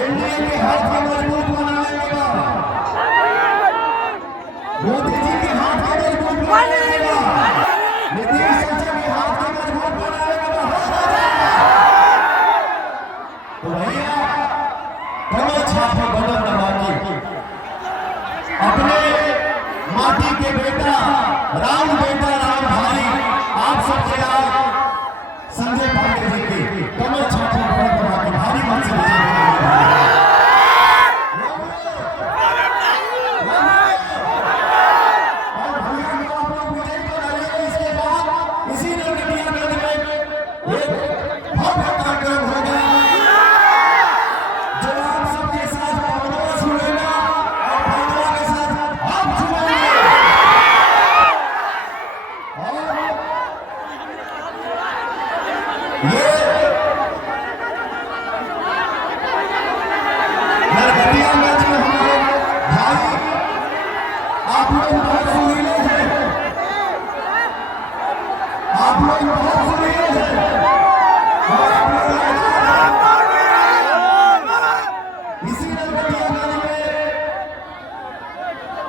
NDA के हाथ को मजबूत बनाने के बाद, मोदी जी के हाथ को मजबूत बनाने के बाद, नीतीश चाचा के हाथ को मजबूत बनाने के बाद तो भैया कमल छाप में बटन दबा के अपने माटी के बेटा राम भाई आप सबसे आज संजय पांडे जी के कमल छाप में बटन दबा के भारी मत से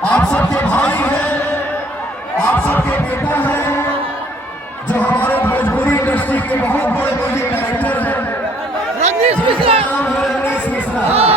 आप सबके भाई हैं, आप सबके बेटा हैं, जो हमारे भोजपुरी इंडस्ट्री के बहुत बड़े म्यूजिक डायरेक्टर हैं। रजनीश मिश्रा।